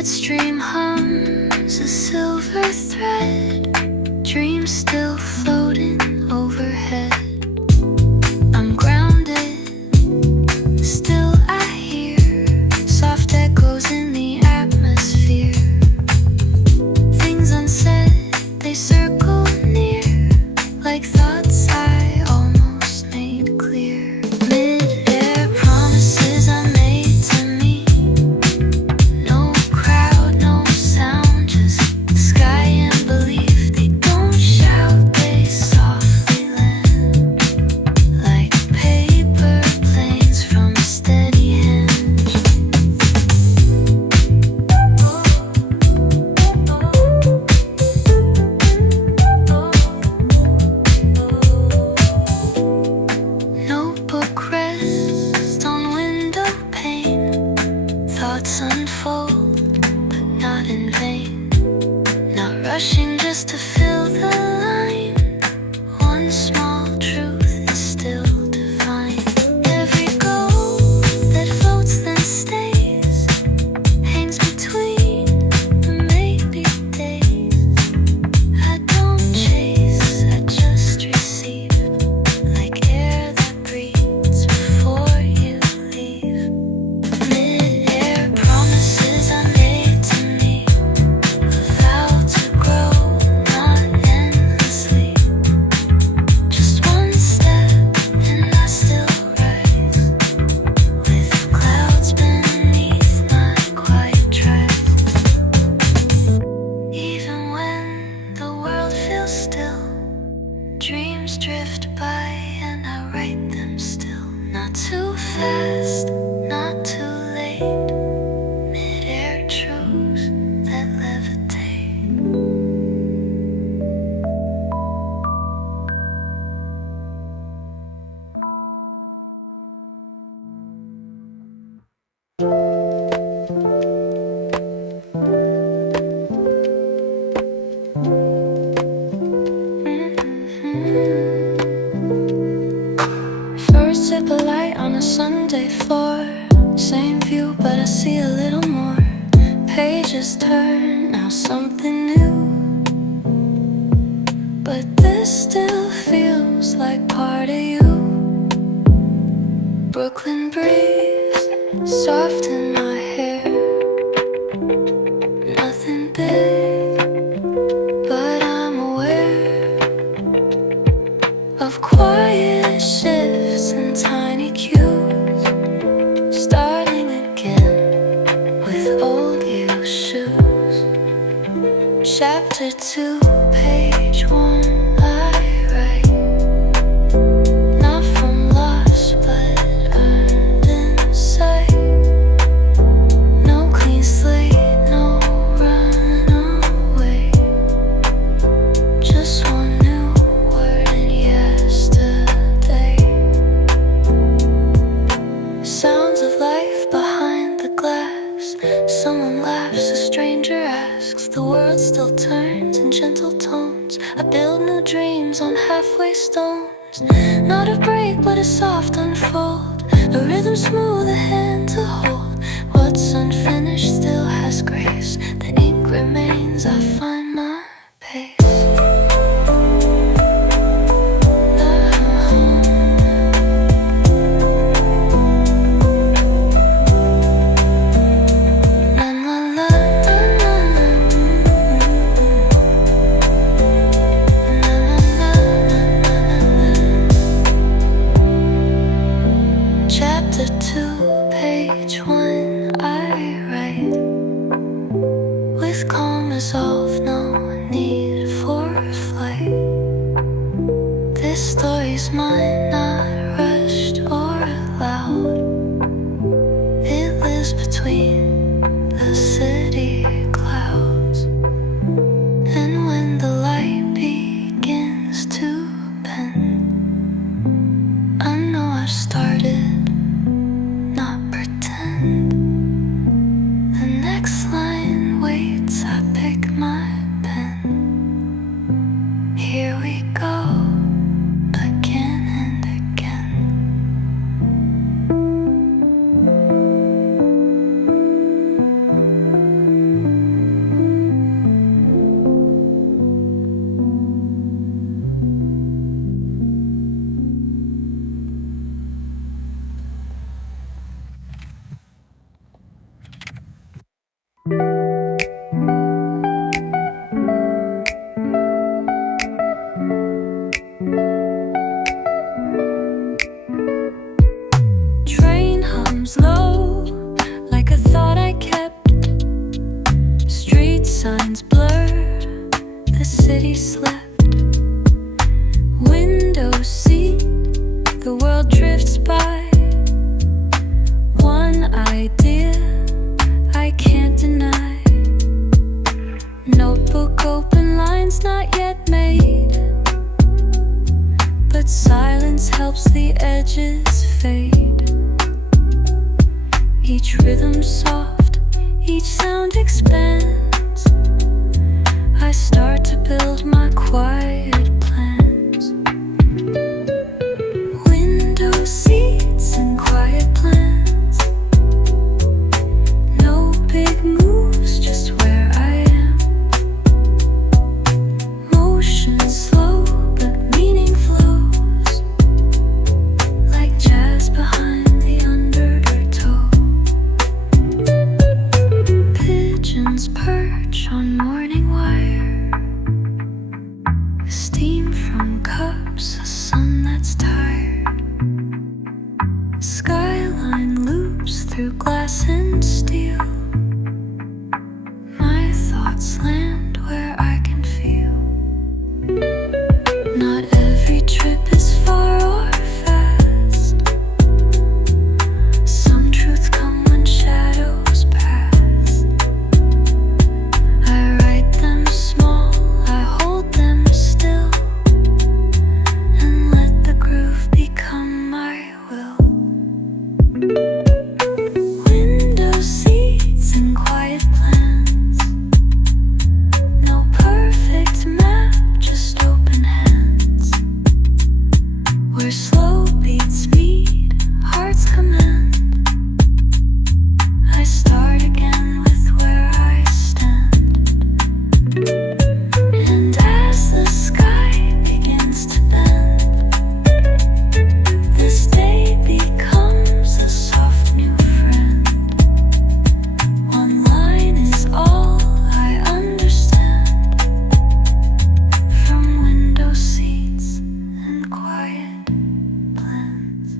jet stream hums a silver thread, dreams still floating overhead. I'm grounded, still I hear soft echoes in the atmosphere. Things unsaid, they circle near, like thoughts I almost made clear. Mid-air promises I made to me. No crowd, no sound, just sky and belief. They don't shout, they softly land, like paper planes from a steady hand. Notebook rests on window pane. Thoughts unfold, but not in vain. Not rushing just to fill the line. One small truth is still divine. Every goal that floats then stays, hangs between the maybe days. I don't chase, I just receive, like air that breathes before you leave. Mid-air promises I made to me, a vow to grow, not endlessly. Just one step and I still rise, with clouds beneath my quiet tracks. Even when the world feels still, dreams drift by and I write them still. Not too fast, not too late. Mid-air truths that levitate. First sip of light on a Sunday floor. Same view, but I see a little more. Pages turn, now something new. But this still feels like part of you. Brooklyn breeze, soft in my hair. Nothing big, but I'm aware of quiet shifts and tiny cues. Starting again with old you shoes. Chapter 2, page 1, I write. Not from loss, but earned insight. No clean slate, no runaway. Just one new word in yesterday. Sounds of life behind the glass. Someone laughs, a stranger asks. The world still turns in gentle tones. I build new dreams on halfway stones. Not a break, but a soft unfold. A rhythm smooth, a hand to hold. What's unfinished still has grace. The ink remains, I find my pace. Chapter 2, page 1, I write. With calm resolve, no need for flight. This story's mine, not rushed or loud. It lives between the city clouds. And when the light begins to bend, I know I've started, not pretend. The next line waits, I pick my pen. Here we go again city slept. Window seat, the world drifts by. One idea I can't deny. Notebook open, lines not yet made, but silence helps the edges fade. Each rhythm soft, each sound expands. I start to build my quiet plans. Window seats and quiet plans. No big moves, just where I am. Motion slow, but meaning flows like jazz behind the undertow. Pigeons perch on morning wire. Steam from cups, a sun that's tired. Skyline loops through glass and steel. My thoughts land where I can feel. Not every trip is far or fast. Some truths come when shadows pass. I write them small, I hold them still, and let the groove become my will. Window seats and quiet plans. No perfect map, just open hands. Where slow beats meet, hearts command. I start again with where I stand. And as the sky begins to bend, this day becomes a soft new friend. One line is all I understand. From window seats and quiet plans.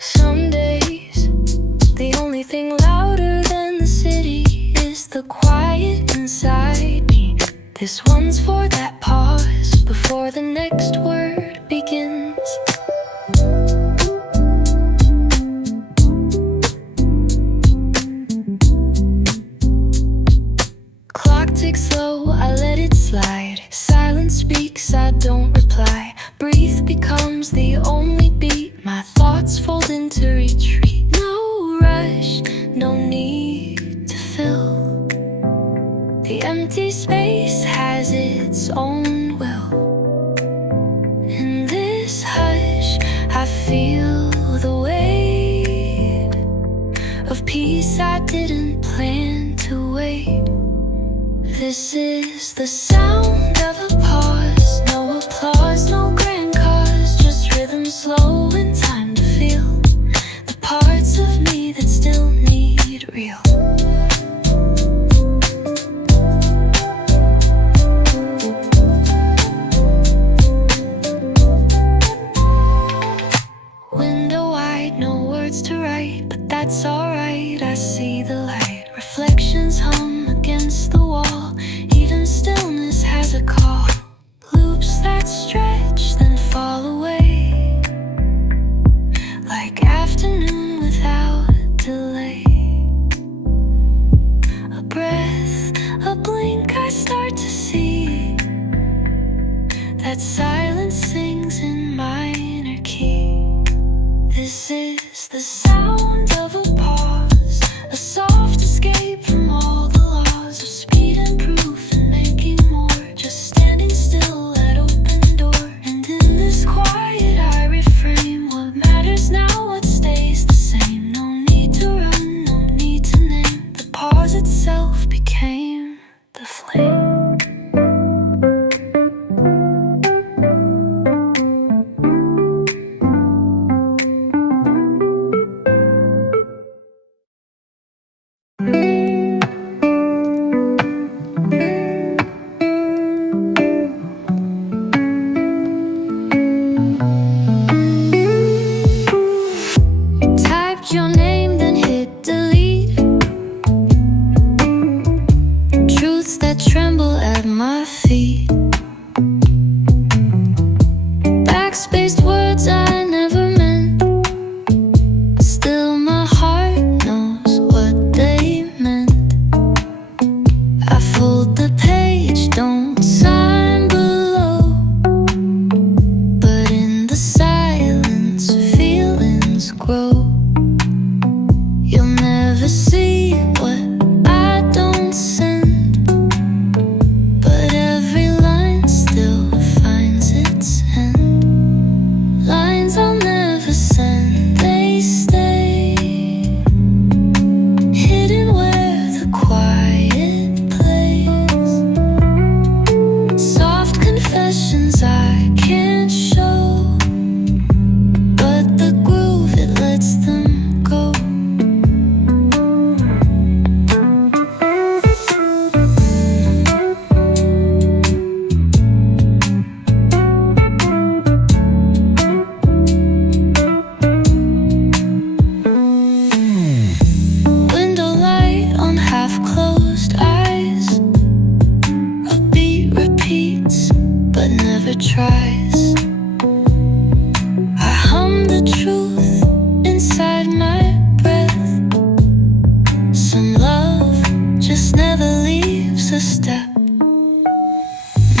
Some days, the only thing louder than the city is the quiet inside me. This one's for that pause before the next word begins. Clock ticks slow, I let it slide. Silence speaks, I don't reply. Breathe becomes the only beat. My thoughts fold into retreat. No rush, no need to fill. The empty space has its own will. In this hush, I feel the weight of peace I didn't plan to wait. This is the sound of a pause. No applause, no grand cause, just rhythm slow and time to feel the parts of me that still need real. Window wide, no words to write, but that's alright. I see the light, reflections hum against the wall. Even stillness has a call. Loops that stretch, then fall away, like afternoon without delay. A breath, tremble at my feet. Backspaced words I never meant. Still my heart knows what they meant. I fold the page, don't sign below. But in the silence, feelings grow. You'll never see what I don't send. But every line still finds its end. Lines I'll never send, they stay hidden where the quiet plays. Soft confessions I can't show, but the groove, it lets them go. Window light on half-closed eyes. A beat repeats, but never tries. I hum the truth inside my breath. Some love just never leaves a step.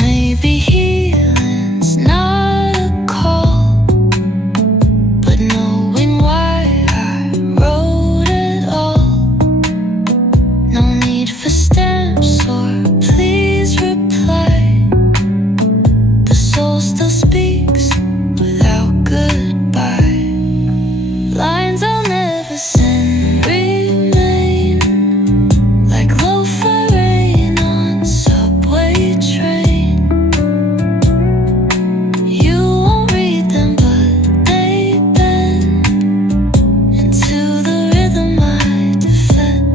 Maybe healing's not a call, but knowing why I wrote it all. No need for stamps or please reply. The soul still speaks without goodbye. Lines I'll never send remain like lo-fi rain on subway train. You won't read them, but they bend into the rhythm I defend.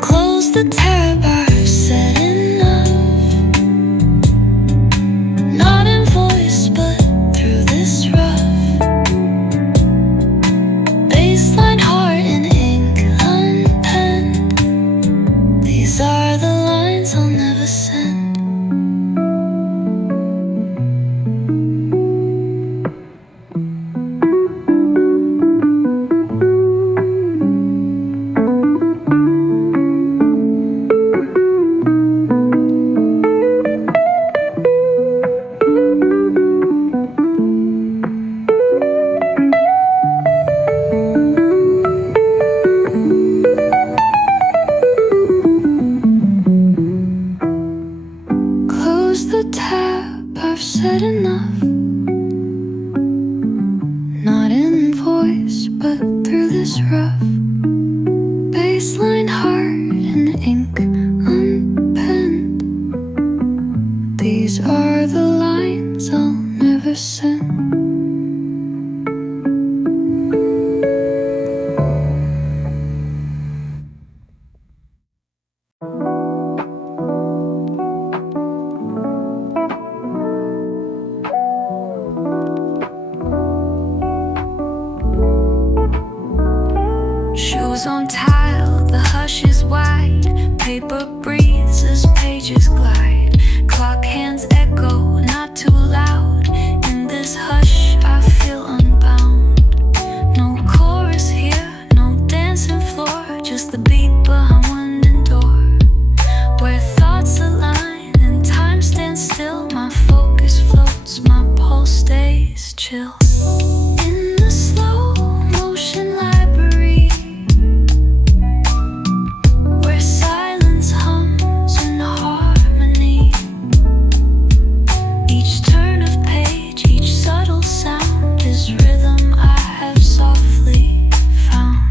Close the tab, I've said enough. Not in voice, but through this rough. Baseline heart in ink unpenned. These are the lines I'll never send. Close the tab, I've said enough. Not in voice, but through this rough. Baseline heart in ink unpenned. These are the lines I'll never send. Shoes on tile, the hush is wide. Paper breathes as pages glide. Clock hands echo, not too loud. In this hush, I feel unbound. No chorus here, no dancing floor. Just the beat behind one door. Where thoughts align and time stands still. My focus floats, my pulse stays chill. In the slow motion library, where silence hums in harmony. Each turn of page, each subtle sound is rhythm I have softly found.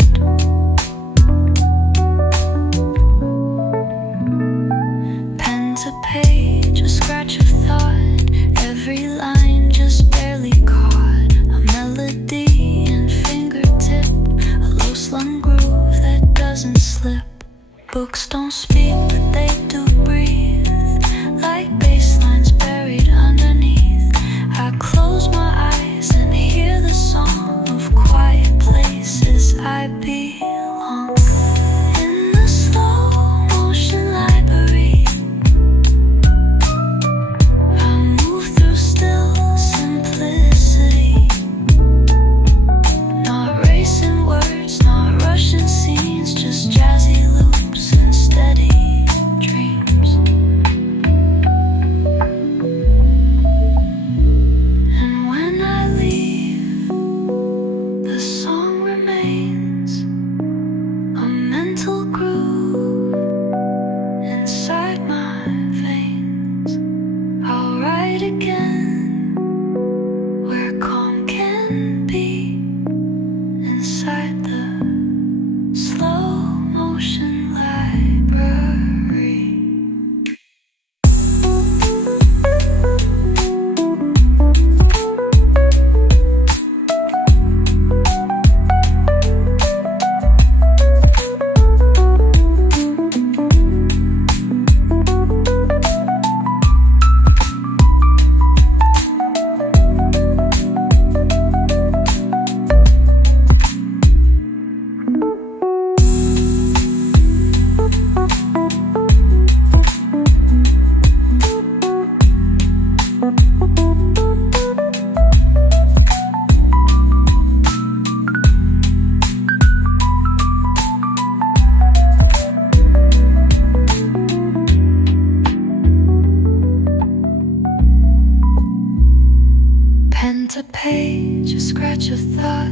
Pen to page, a scratch of thought. Every line just barely caught. A melody and fingertip, a low slung groove that doesn't slip. Books don't speak, but they do breathe, like bass lines buried underneath. I close my eyes and hear the song of quiet places I belong. In the slow scratch of thought,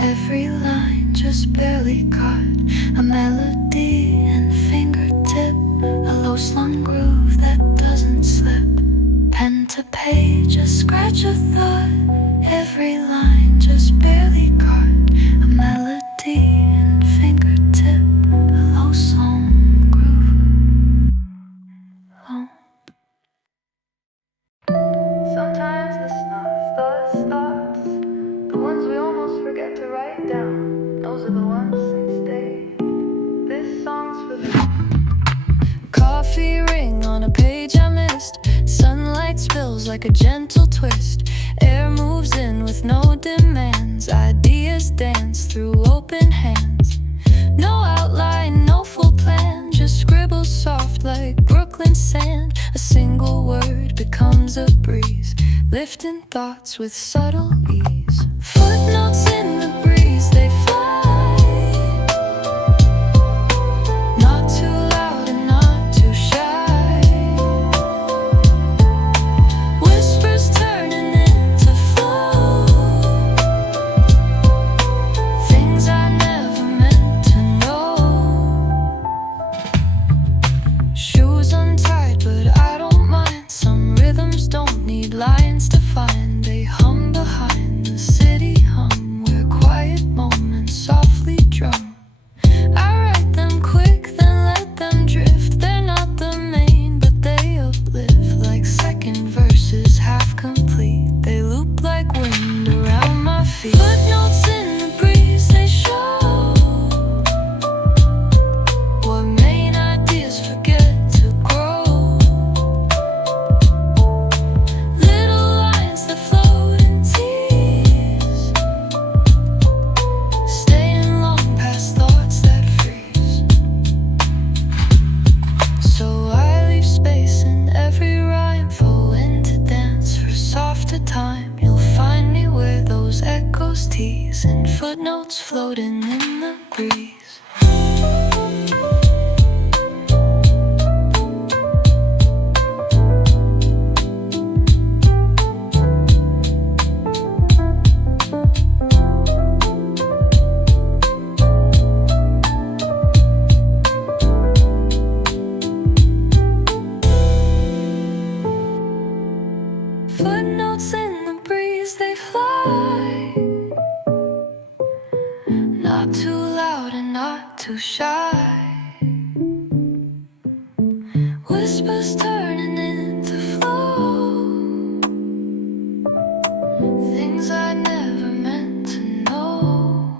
every line just barely caught. A melody and fingertip, a low slung groove that doesn't slip. Pen to page, a scratch of thought, every line just barely caught. A melody and fingertip, a low slung groove. Oh. Sometimes the snuff, those thoughts, the ones we almost forget to write down, those are the ones that stay. This song's for them. Coffee ring on a page I missed. Sunlight spills like a gentle twist. Air moves in with no demands. Ideas dance through open hands. No outline, no full plan, just scribbles soft like Brooklyn sand. A single word becomes a breeze, lifting thoughts with subtle ease. Footnotes in the breeze, they fly, not too loud and not too shy. Whispers turning into flow, things I never meant to know. Shoes untied, but I don't mind. Some rhythms don't need lines to find. They hum behind the city hum, where quiet moments softly drum. I write them quick, then let them drift. They're not the main, but they uplift like second verses half complete. They loop like wind around my feet. Footnotes in the breeze, they show what main ideas forget to grow. Little lines that float and tease, staying long past thoughts that freeze. So I leave space in every rhyme for wind to dance for softer time. You'll find me where those echoes tease, and footnotes floating in the breeze. Footnotes in the breeze, they fly, not too loud and not too shy. Whispers turning into flow, things I never meant to know.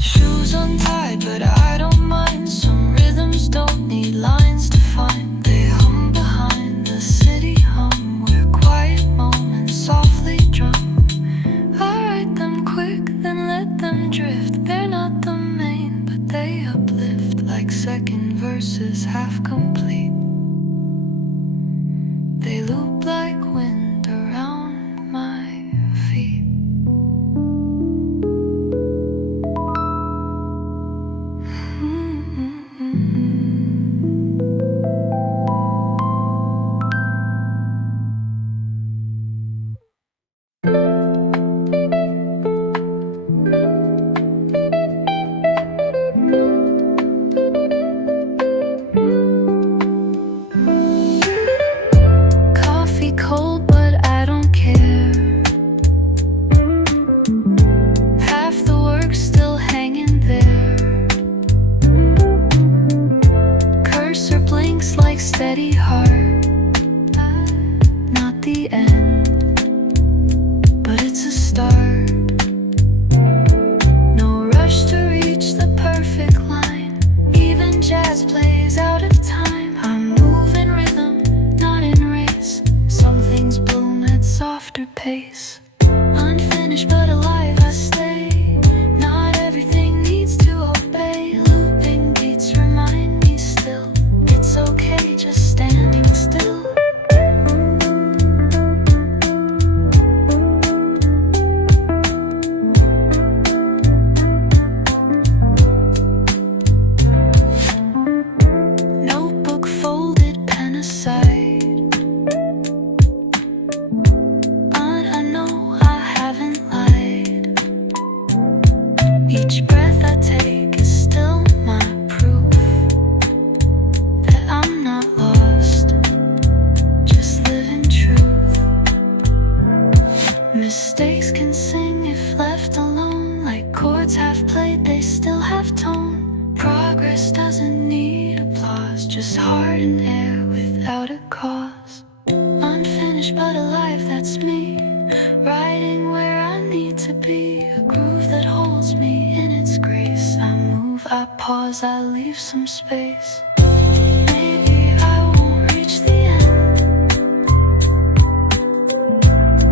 Shoes untied, but I don't mind. Some rhythms don't need lines to find. They hum behind the city hum, where quiet moments softly drum. I write them quick, then let them drift. They're not the main, but they uplift like second verses half complete. They loop like wind around my feet. path I take is still my proof that I'm not lost, just living truth. Mistakes can sing if left alone, like chords half played, they still have tone. Progress doesn't need applause, just heart and air without a cause. Unfinished but alive, that's me, riding where I need to be. A groove that holds me in its grace. I move, I pause, I leave some space. Maybe I won't reach the end,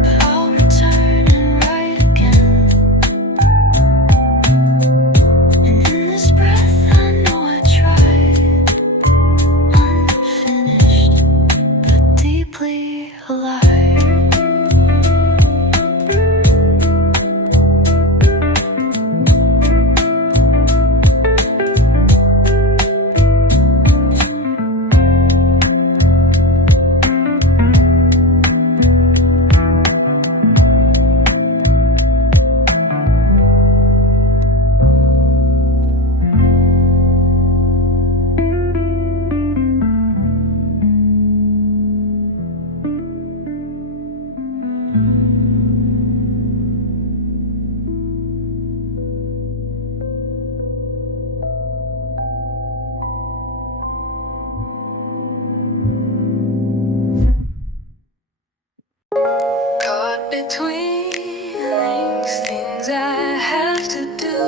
but I'll return and write again. And in this breath I know I tried, unfinished but deeply alive. Caught between things I have to do,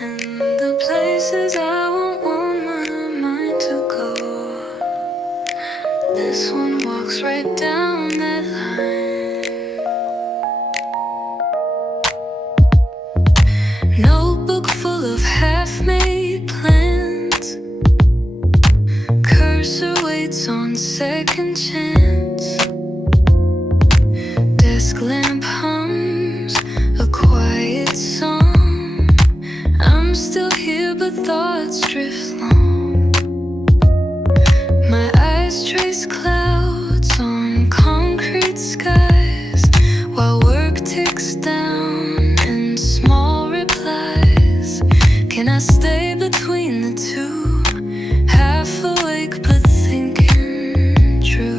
and the places I won't want my mind to go. This one walks right down that line. Notebook full of half-made plans, cursor waits on second chance. Desk lamp hums a quiet song. I'm still here but thoughts drift long. My eyes trace clouds on concrete skies, while work ticks down in small replies. Can I stay between the two, half awake but thinking true?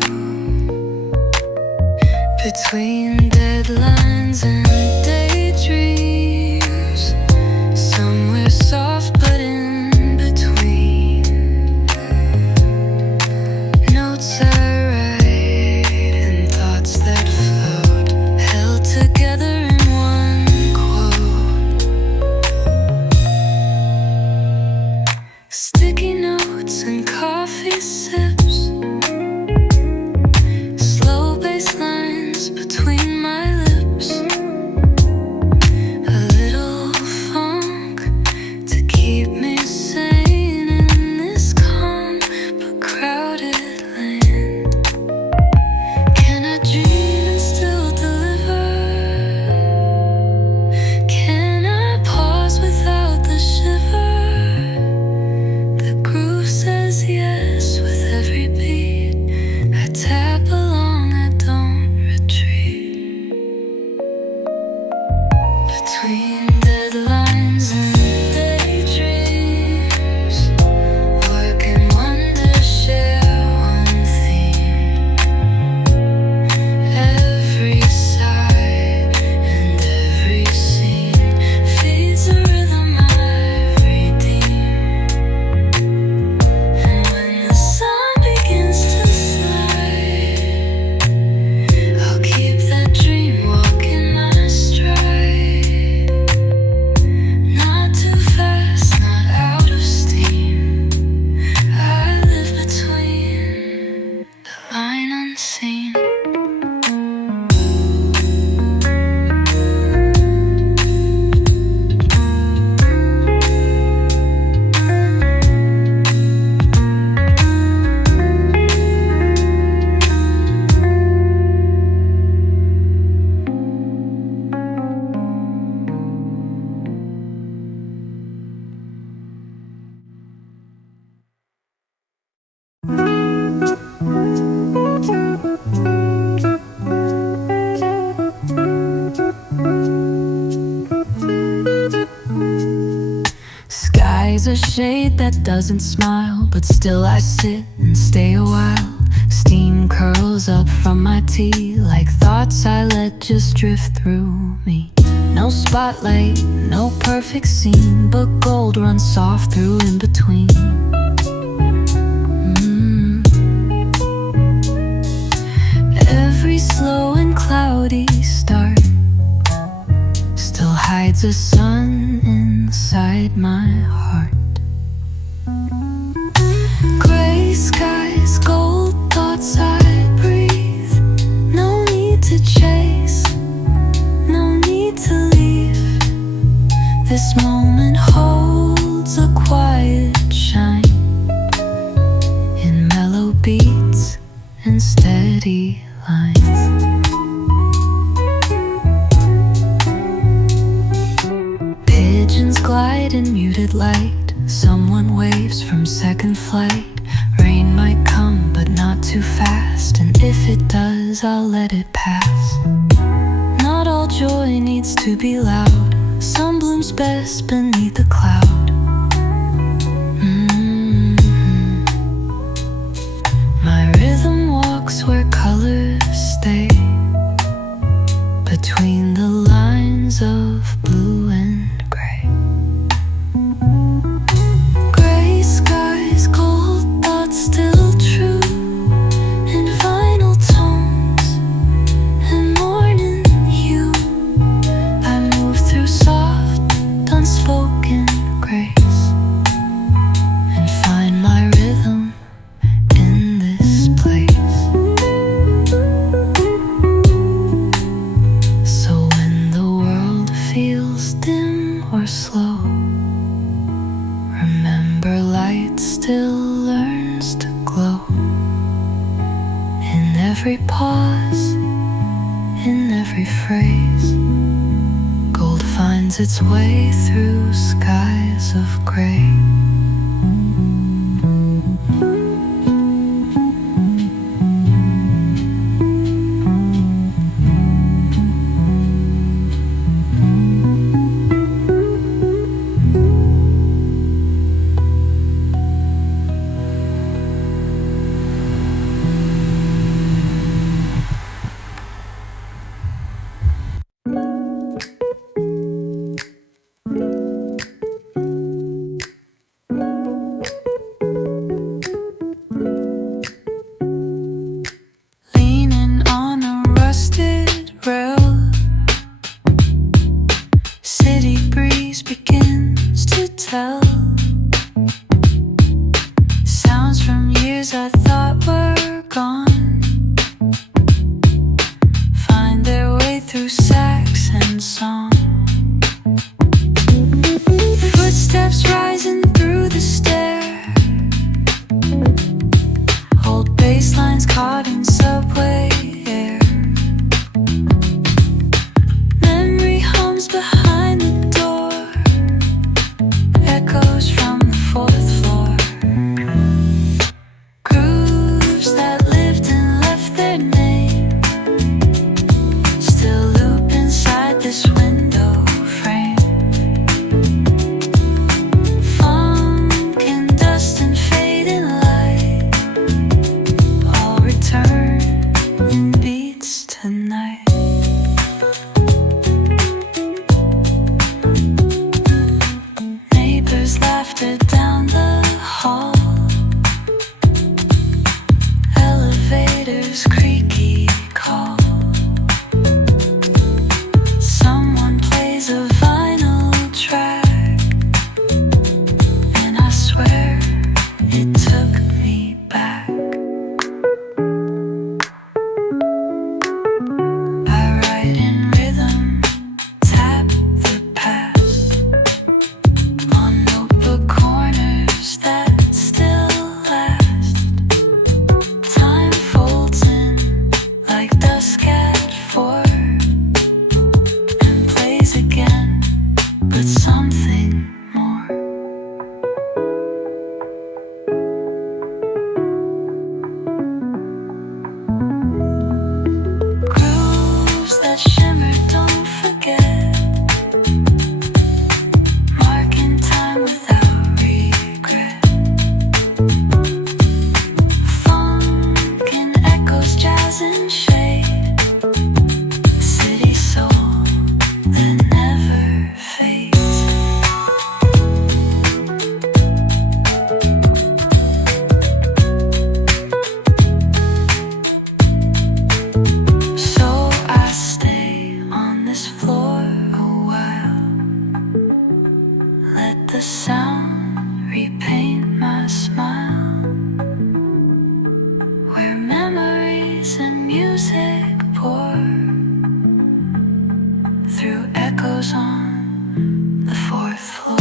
Between deadlines and daydreams, somewhere soft but in between. Notes I write and thoughts that float, held together in one quote. eyes a shade that doesn't smile, but still I sit and stay a while. Steam curls up from my tea, like thoughts I let just drift through me. No spotlight, no perfect scene, but gold runs soft through in between. Every slow and cloudy start still hides a sun inside my heart. Gray skies, gold thoughts I breathe. No need to chase, no need to leave. This moment holds a quiet shine in mellow beats and steady lines. Pigeons glide in muted light. Someone waves from second flight. Rain might come, but not too fast, and if it does, I'll let it pass. Not all joy needs to be loud. Sun blooms best beneath a cloud. My rhythm walks where colors stay, between the lines of blue and gray. Gray skies, gold thoughts still true, in vinyl tones and morning hue. I move through soft, unspoken grace and find my rhythm in this place. So when the world feels dim or slow, remember light still learns to glow. In every pause, in every phrase, gold finds its way through skies of gray. Leaning on a rusted rail, city breeze begins to tell. Sounds from years I thought were gone find their way through sax and song. Footsteps rising through the stair, old bass lines caught in subway air. Memory hums behind the door, echo the sound repaint my smile, where memories and music pour through echoes on the fourth floor.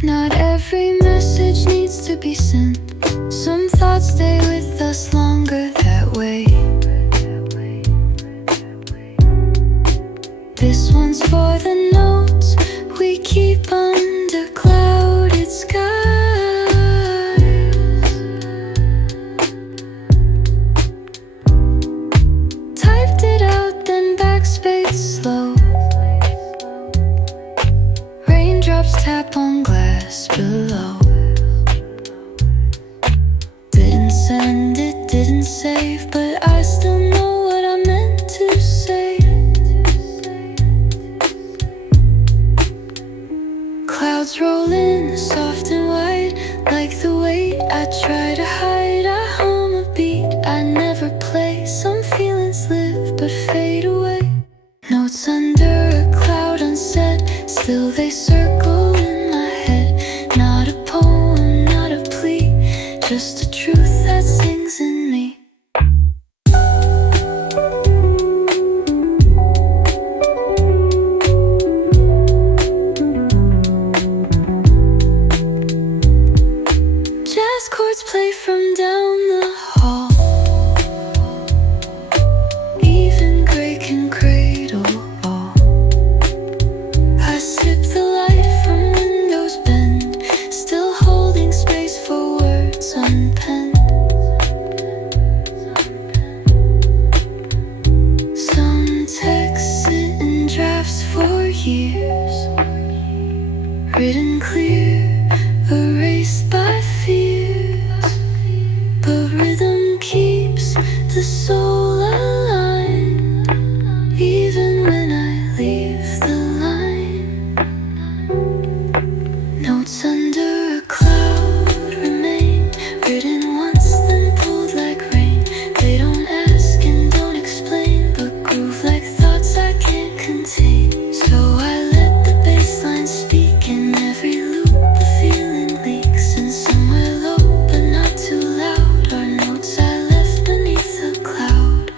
Not every message needs to be sent. Some thoughts stay with us longer that way. This one's for the notes we keep under clouded skies. Typed it out, then backspace slow. Raindrops tap on glass below. Didn't send it, didn't save, but I still know what I meant to say. Clouds roll in, soft and white, like the weight I try to hide. I hum a beat I never play. Some feelings live but fade away. Notes under a cloud unsaid, still they circle in my head. Not a poem, not a plea, just a truth that sings in me. Jazz chords play from down the hall. Even gray can cradle all. I sip the light from windows bend, still holding space for words unpenned. Some texts sit in drafts for years, written clear, erased by fears. But rhythm keeps the soul aligned, even when I leave the line. Notes under a cloud remain, written once then pulled like rain. They don't ask and don't explain, but groove like thoughts I can't contain. So I let the bass line speak in every loop. The feeling leaks, and somewhere low but not too loud are notes I left beneath the cloud.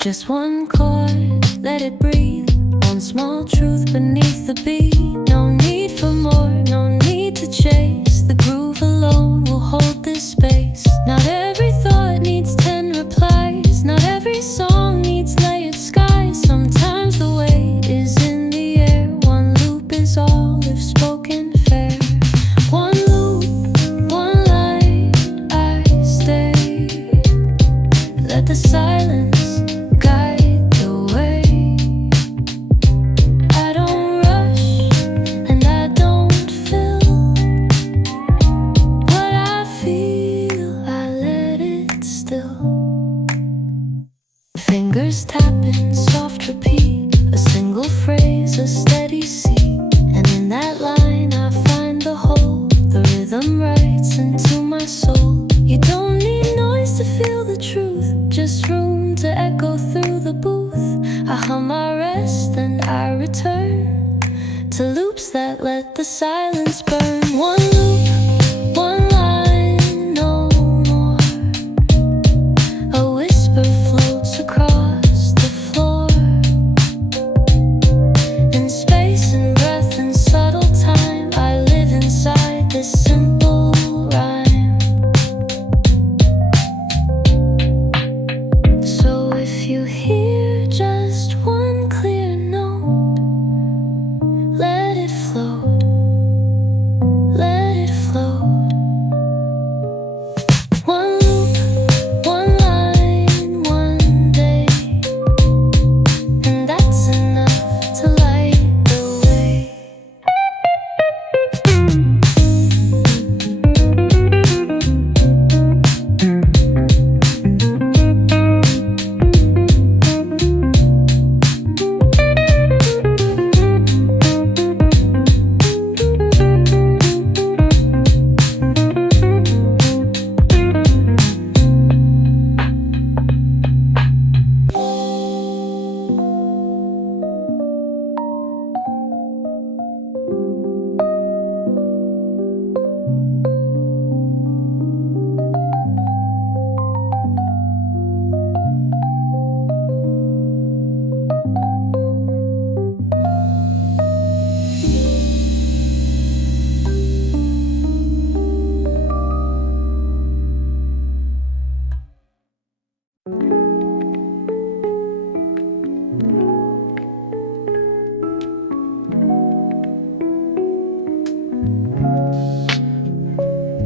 Just one chord, let it breathe. One small truth beneath the beat. No need for more, no need to chase. The groove alone will hold this space. Not every thought needs 10 replies. Not every song needs layered skies. Sometimes the weight is in the air. One loop is all if spoken fair. One loop, one light, I stay. Let the silence guide the way. I don't rush and I don't fill. What I feel, I let it still. Fingers tapping, soft repeat. A single phrase, a steady seat. And in that line I find the whole. The rhythm writes into my soul. You don't need noise to feel the truth, just room to echo through the booth. I hum my rest and I return into loops that let the silence burn. One loop, one line, no more. A whisper floats across the floor. In space and breath and subtle time, I live inside this simple rhyme. So if you hear just one clear note, let it float, let it float. One loop, one line, one day, and that's enough to light the way.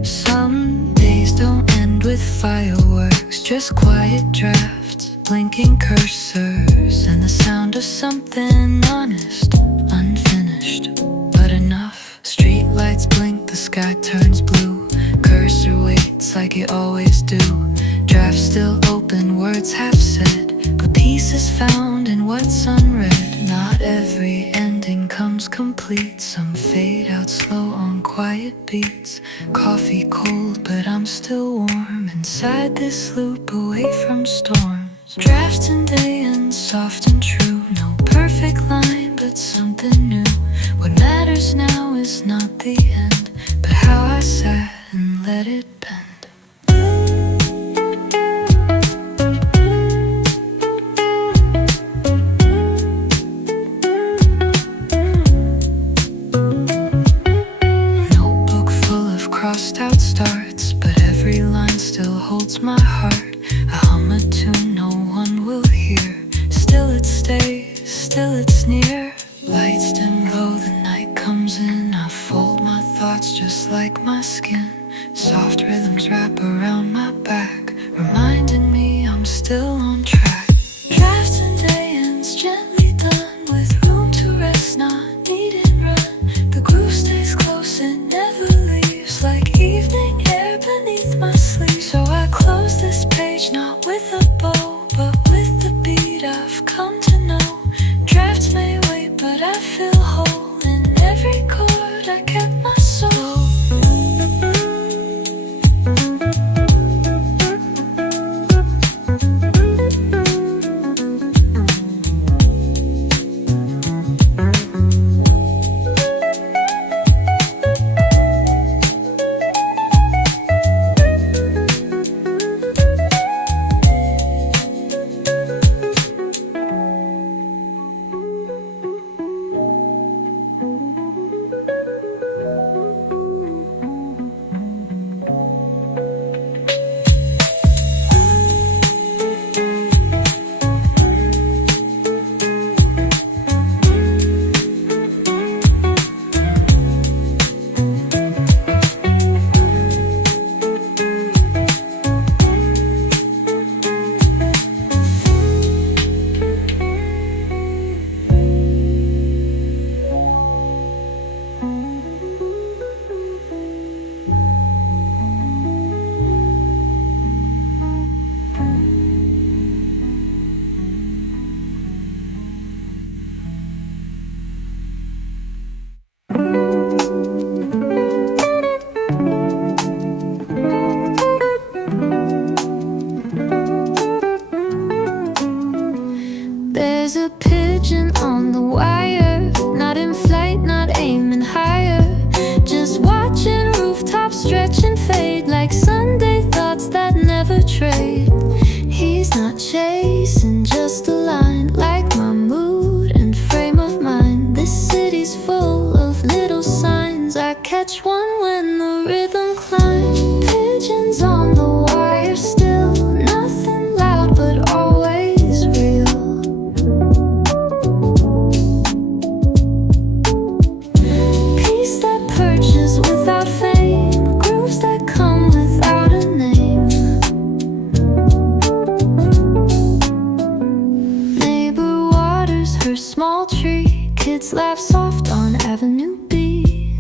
Some days don't end with fireworks, just quiet drafts, blinking cursors, and the sound of something honest, unfinished, but enough. Street lights blink, the sky turns blue. Cursor waits like you always do. Drafts still open, words half said, but peace is found in what's unread. Not every ending comes complete. Some fade out slow on quiet beats. Coffee cold, but I'm still warm inside this loop away from storms. Drafts and day ends soft and true. No perfect line, but something new. What matters now is not the end, but how I sat and let it bend. Crossed out starts, but every line still holds my heart. I hum a tune no one will hear. Still it stays, still it's near. Lights dim low, the night comes in. I fold my thoughts just like my skin. Soft rhythms wrap around my back, reminding me I'm still on track. Drafts and day ends gently done, with room to rest, not needing run. The groove stays close, it never leaves, like evening air beneath my sleeve. So I close this page not with a bow, but with the beat I've come to know. Drafts may wait, but I feel whole. In every chord I kept my soul. catch one when the rhythm climbs. Pigeons on the wire still, nothing loud but always real. Peace that perches without fame, grooves that come without a name. Neighbor waters her small tree, kids laugh soft on Avenue B.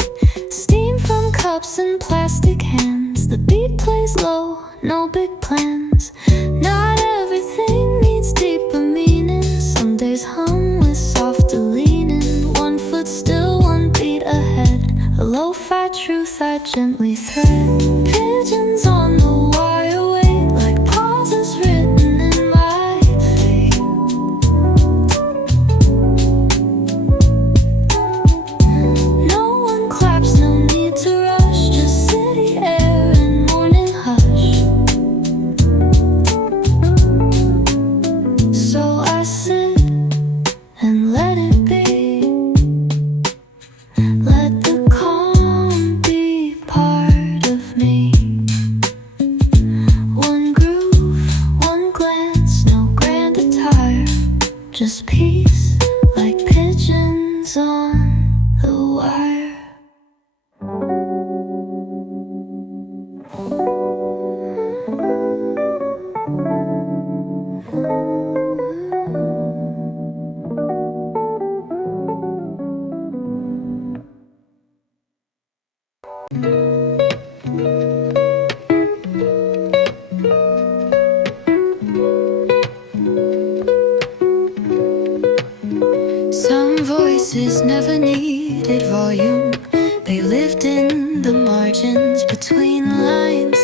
Steam from cups and plastic hands, the beat plays low, no big plans. Not everything needs deeper meaning, some days hum with softer leaning. 1 foot still, 1 beat ahead, a lo-fi truth I gently thread. Pigeons on the wire wait like pauses written in my fate. No one claps, no need to rush, just city air and morning hush. So I sit and let it be. Let the calm be part of me. 1 groove, 1 glance, no grand attire, just peace like pigeons on the wire. Some voices never needed volume, they lived in the margins between lines.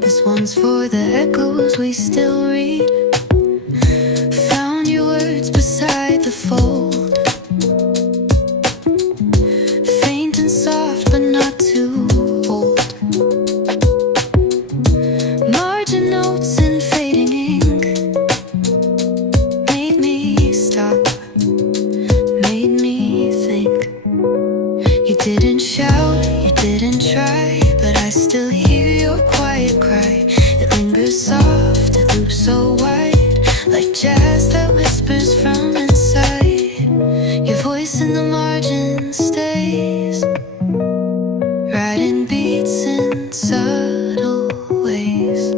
This one's for the echoes we still read. Found your words beside the fold, faint and soft but not too old. Margin notes and fading ink made me stop, made me think. You didn't shout, you didn't try, but I still hear your quiet cry. It lingers soft, it loops so wide, like jazz that whispers from inside. Your voice in the margin stays, riding beats in subtle ways.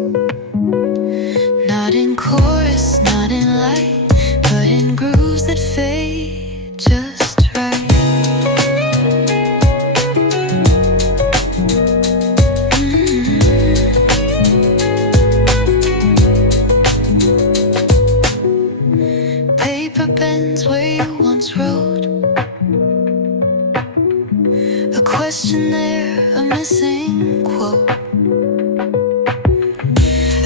Not in chorus, not in light, but in grooves that fade just right. Paper bends where you once wrote, a question there, a missing quote.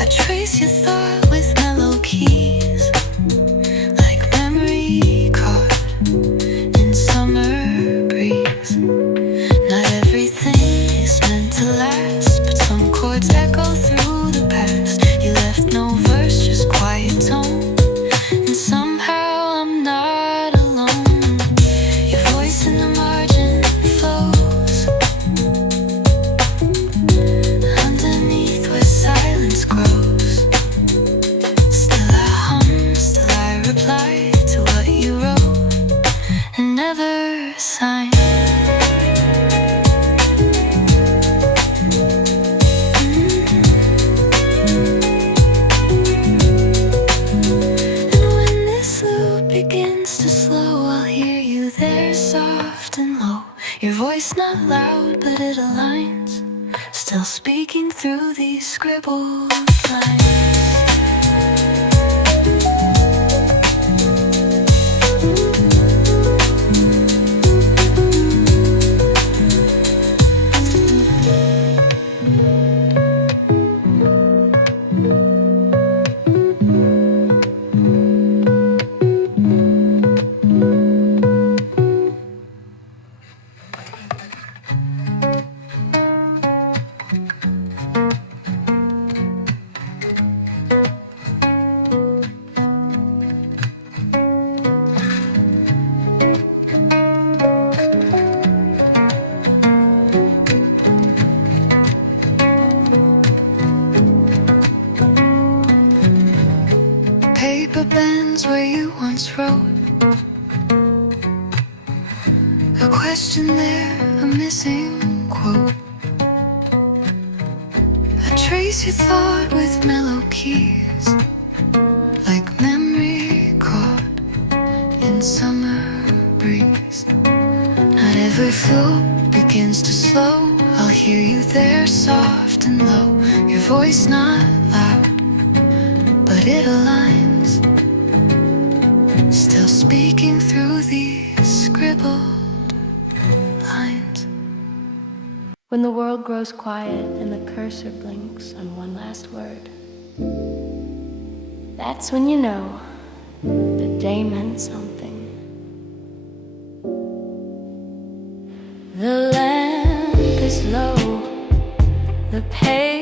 I trace your thought with mellow keys, like memory caught in summer breeze. Not everything is meant to last, but some chords echo through the past. You left no verse, just quiet tone, and somehow I'm not alone. Your voice in the margin flows underneath where silence grows. Still I hum, still I reply to what you wrote and never signed. And when this loop begins to slow, I'll hear you there soft and low. Your voice not loud, but it aligns, still speaking through these scribbled lines. A question there, a missing quote. I trace your thought with mellow keys, like memory caught in summer breeze. Not every flow begins to slow. I'll hear you there, soft and low. Your voice not loud, but it aligns. Still speaking through these scribbled lines. When the world grows quiet and the cursor blinks on one last word, that's when you know the day meant something. The lamp is low, the page